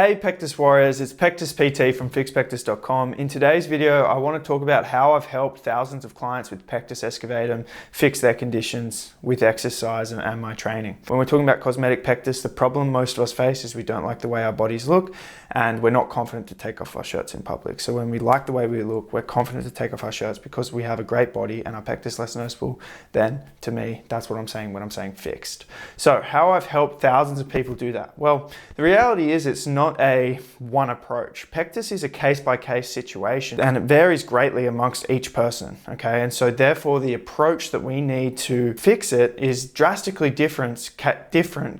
Hey Pectus Warriors, it's PectusPT from FixPectus.com. In today's video, I want to talk about how I've helped thousands of clients with Pectus Excavatum fix their conditions with exercise and my training. When we're talking about cosmetic pectus, the problem most of us face is we don't like the way our bodies look and we're not confident to take off our shirts in public. So when we like the way we look, we're confident to take off our shirts because we have a great body and our pectus less noticeable, then to me, that's what I'm saying when I'm saying fixed. So how I've helped thousands of people do that? Well, the reality is it's not a one approach. Pectus is a case-by-case situation and it varies greatly amongst each person, okay? And so therefore the approach that we need to fix it is drastically different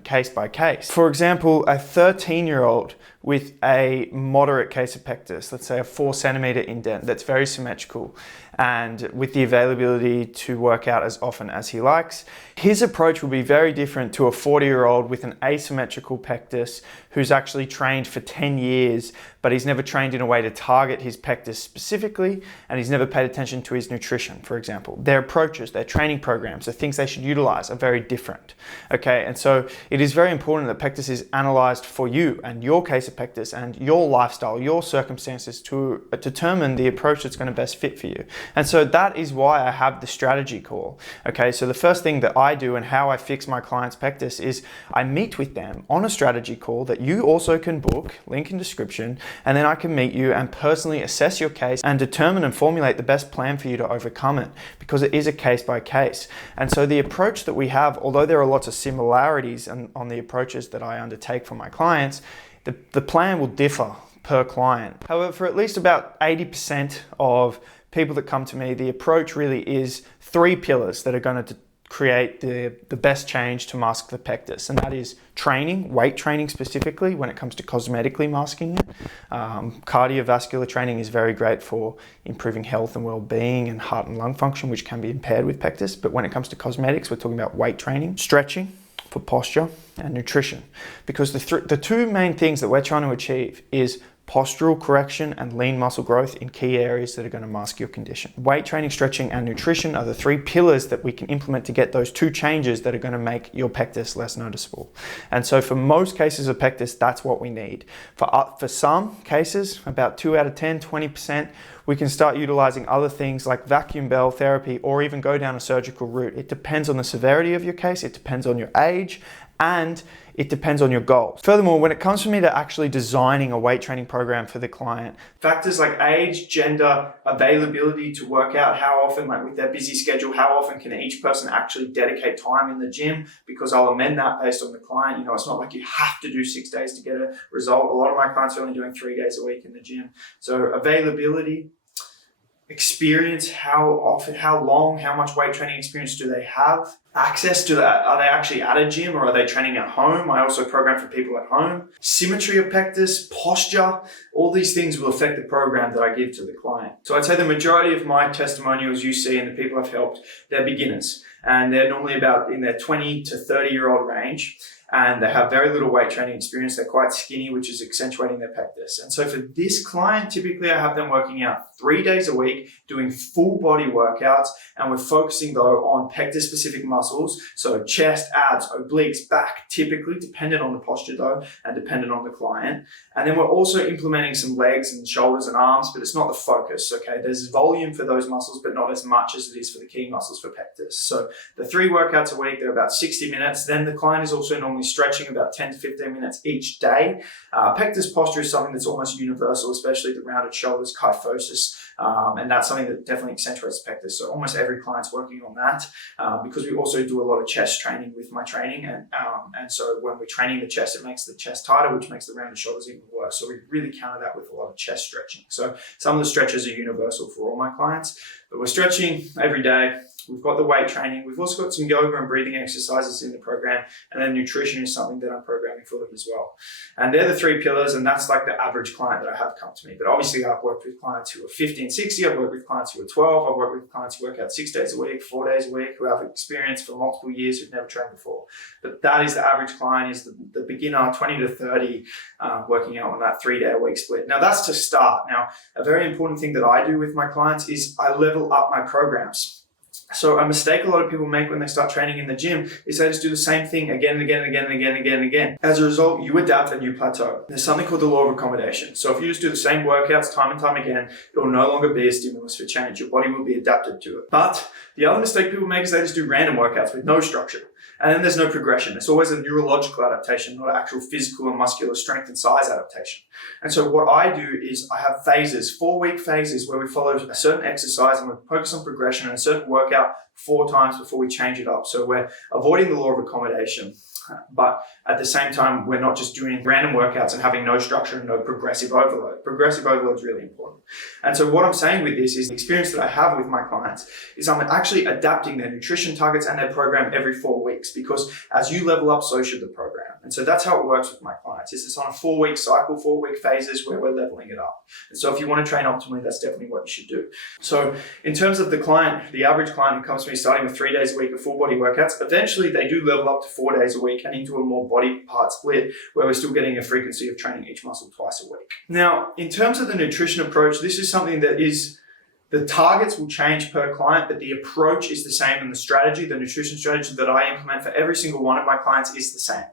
case by case. For example, a 13-year-old with a moderate case of pectus, let's say a 4-centimeter indent that's very symmetrical and with the availability to work out as often as he likes, his approach will be very different to a 40-year-old with an asymmetrical pectus who's actually trained for 10 years, but he's never trained in a way to target his pectus specifically, and he's never paid attention to his nutrition, for example. Their approaches, their training programs, the things they should utilize are very different, okay? And so it is very important that pectus is analyzed for you and your case of pectus and your lifestyle, your circumstances to determine the approach that's going to best fit for you. And so that is why I have the strategy call, okay? So the first thing that I do and how I fix my client's pectus is I meet with them on a strategy call that you also can book, link in description, and then I can meet you and personally assess your case and determine and formulate the best plan for you to overcome it, because it is a case by case. And so the approach that we have, although there are lots of similarities on the approaches that I undertake for my clients, the plan will differ per client. However, for at least about 80% of people that come to me, the approach really is 3 pillars that are going to create the best change to mask the pectus, and that is training, weight training specifically when it comes to cosmetically masking it. Cardiovascular training is very great for improving health and well-being and heart and lung function, which can be impaired with pectus. But when it comes to cosmetics, we're talking about weight training, stretching for posture, and nutrition, because the two main things that we're trying to achieve is postural correction and lean muscle growth in key areas that are going to mask your condition. Weight training, stretching, and nutrition are the 3 pillars that we can implement to get those 2 changes that are going to make your pectus less noticeable. And so for most cases of pectus, that's what we need. For some cases, about 2 out of 10, 20%, we can start utilizing other things like vacuum bell therapy or even go down a surgical route. It depends on the severity of your case, it depends on your age, and it depends on your goals. Furthermore, when it comes for me to actually designing a weight training program for the client, factors like age, gender, availability to work out, how often, like with their busy schedule, how often can each person actually dedicate time in the gym, because I'll amend that based on the client. You know, it's not like you have to do 6 days to get a result. A lot of my clients are only doing 3 days a week in the gym. So availability, experience, how often, how long, how much weight training experience do they have? Access to that, are they actually at a gym or are they training at home? I also program for people at home. Symmetry of pectus, posture, all these things will affect the program that I give to the client. So I'd say the majority of my testimonials you see and the people I've helped, they're beginners. And they're normally about in their 20 to 30-year-old range. And they have very little weight training experience. They're quite skinny, which is accentuating their pectus. And so for this client, typically I have them working out 3 days a week, doing full body workouts. And we're focusing though on pectus specific muscles. So chest, abs, obliques, back, typically dependent on the posture though, and dependent on the client. And then we're also implementing some legs and shoulders and arms, but it's not the focus, okay? There's volume for those muscles, but not as much as it is for the key muscles for pectus. So the 3 workouts a week, they're about 60 minutes. Then the client is also normally stretching about 10 to 15 minutes each day. Pectus posture is something that's almost universal, especially the rounded shoulders, kyphosis, and that's something that definitely accentuates pectus. So almost every client's working on that because we also do a lot of chest training with my training. And so when we're training the chest, it makes the chest tighter, which makes the rounded shoulders even worse. So we really counter that with a lot of chest stretching. So some of the stretches are universal for all my clients, but we're stretching every day. We've got the weight training. We've also got some yoga and breathing exercises in the program. And then nutrition is something that I'm programming for them as well. And they're the 3 pillars. And that's like the average client that I have come to me. But obviously I've worked with clients who are 50 and 60. I've worked with clients who are 12. I've worked with clients who work out 6 days a week, 4 days a week, who have experience for multiple years, who've never trained before. But that is the average client, is the beginner, 20 to 30, working out on that 3-day-a-week split. Now that's to start. Now, a very important thing that I do with my clients is I level up my programs. So a mistake a lot of people make when they start training in the gym is they just do the same thing again and again and again and again and again and again. As a result, you adapt and you plateau. There's something called the law of accommodation. So if you just do the same workouts time and time again, it will no longer be a stimulus for change. Your body will be adapted to it. But the other mistake people make is they just do random workouts with no structure. And then there's no progression. It's always a neurological adaptation, not an actual physical and muscular strength and size adaptation. And so what I do is I have phases, 4-week phases where we follow a certain exercise and we focus on progression and a certain workout 4 times before we change it up. So we're avoiding the law of accommodation, but at the same time, we're not just doing random workouts and having no structure and no progressive overload. Progressive overload is really important. And so what I'm saying with this is the experience that I have with my clients is I'm actually adapting their nutrition targets and their program every 4 weeks, because as you level up, so should the program. And so that's how it works with my clients. It's on a 4-week cycle, 4-week phases where we're leveling it up. And so if you want to train optimally, that's definitely what you should do. So in terms of the client, the average client who comes to me starting with 3 days a week of full body workouts, eventually they do level up to 4 days a week and into a more body part split where we're still getting a frequency of training each muscle twice a week. Now, in terms of the nutrition approach, this is something that is, the targets will change per client, but the approach is the same, and the strategy, the nutrition strategy that I implement for every single one of my clients is the same.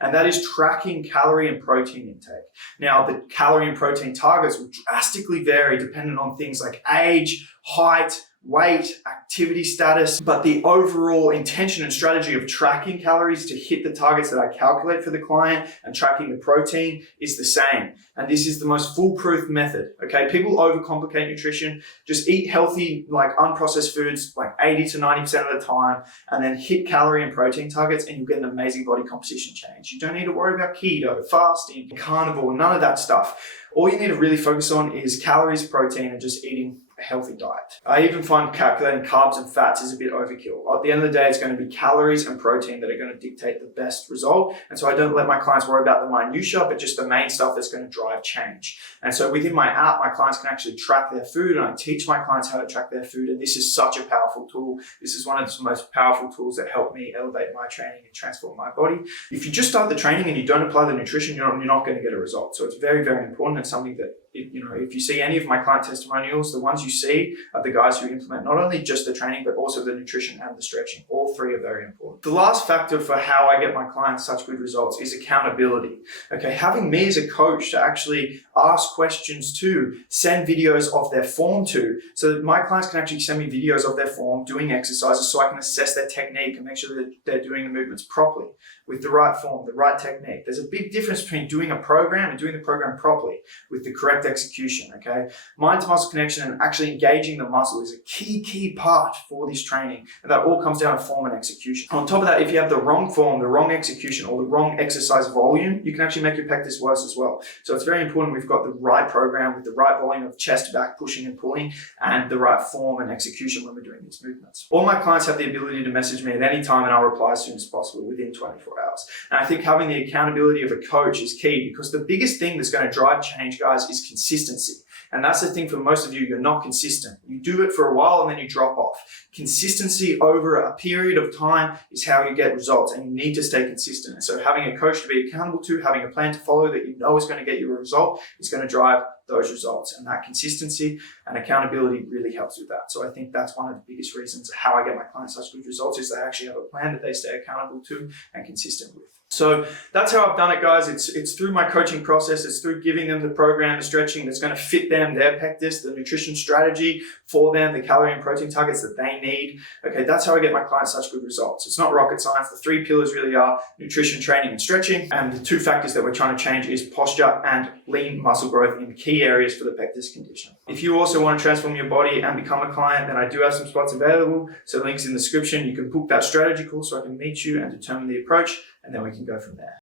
And that is tracking calorie and protein intake. Now, the calorie and protein targets will drastically vary depending on things like age, height, weight, activity status, but the overall intention and strategy of tracking calories to hit the targets that I calculate for the client and tracking the protein is the same. And this is the most foolproof method, okay? People overcomplicate nutrition. Just eat healthy, like unprocessed foods, like 80 to 90% of the time, and then hit calorie and protein targets, and you'll get an amazing body composition change. You don't need to worry about keto, fasting, carnivore, none of that stuff. All you need to really focus on is calories, protein, and just eating a healthy diet. I even find calculating carbs and fats is a bit overkill. At the end of the day, it's going to be calories and protein that are going to dictate the best result. And so I don't let my clients worry about the minutiae, but just the main stuff that's going to drive change. And so within my app, my clients can actually track their food, and I teach my clients how to track their food. And this is such a powerful tool. This is one of the most powerful tools that help me elevate my training and transform my body. If you just start the training and you don't apply the nutrition, you're not going to get a result. So it's very, very important, and something that, if you see any of my client testimonials, the ones you see are the guys who implement not only just the training, but also the nutrition and the stretching. All three are very important. The last factor for how I get my clients such good results is accountability. Okay, having me as a coach to actually ask questions to, send videos of their form to, so that my clients can actually send me videos of their form doing exercises so I can assess their technique and make sure that they're doing the movements properly with the right form, the right technique. There's a big difference between doing a program and doing the program properly with the correct execution, okay? Mind to muscle connection and actually engaging the muscle is a key part for this training. And that all comes down to form and execution. On top of that, if you have the wrong form, the wrong execution, or the wrong exercise volume, you can actually make your pectus worse as well. So it's very important we've got the right program with the right volume of chest, back, pushing and pulling, and the right form and execution when we're doing these movements. All my clients have the ability to message me at any time, and I'll reply as soon as possible within 24 hours. And I think having the accountability of a coach is key, because the biggest thing that's going to drive change, guys, is consistency. And that's the thing for most of you, you're not consistent. You do it for a while and then you drop off. Consistency over a period of time is how you get results, and you need to stay consistent. And so having a coach to be accountable to, having a plan to follow that you know is going to get you a result, is going to drive those results. And that consistency and accountability really helps with that. So I think that's one of the biggest reasons how I get my clients such good results, is they actually have a plan that they stay accountable to and consistent with. So that's how I've done it, guys. It's through my coaching process. It's through giving them the program, the stretching that's going to fit them, their pectus, the nutrition strategy for them, the calorie and protein targets that they need. Okay, that's how I get my clients such good results. It's not rocket science. The 3 pillars really are nutrition, training, and stretching. And the 2 factors that we're trying to change is posture and lean muscle growth in key areas for the pectus condition. If you also want to transform your body and become a client, then I do have some spots available. So links in the description. You can book that strategy call so I can meet you and determine the approach, and then we can go from there.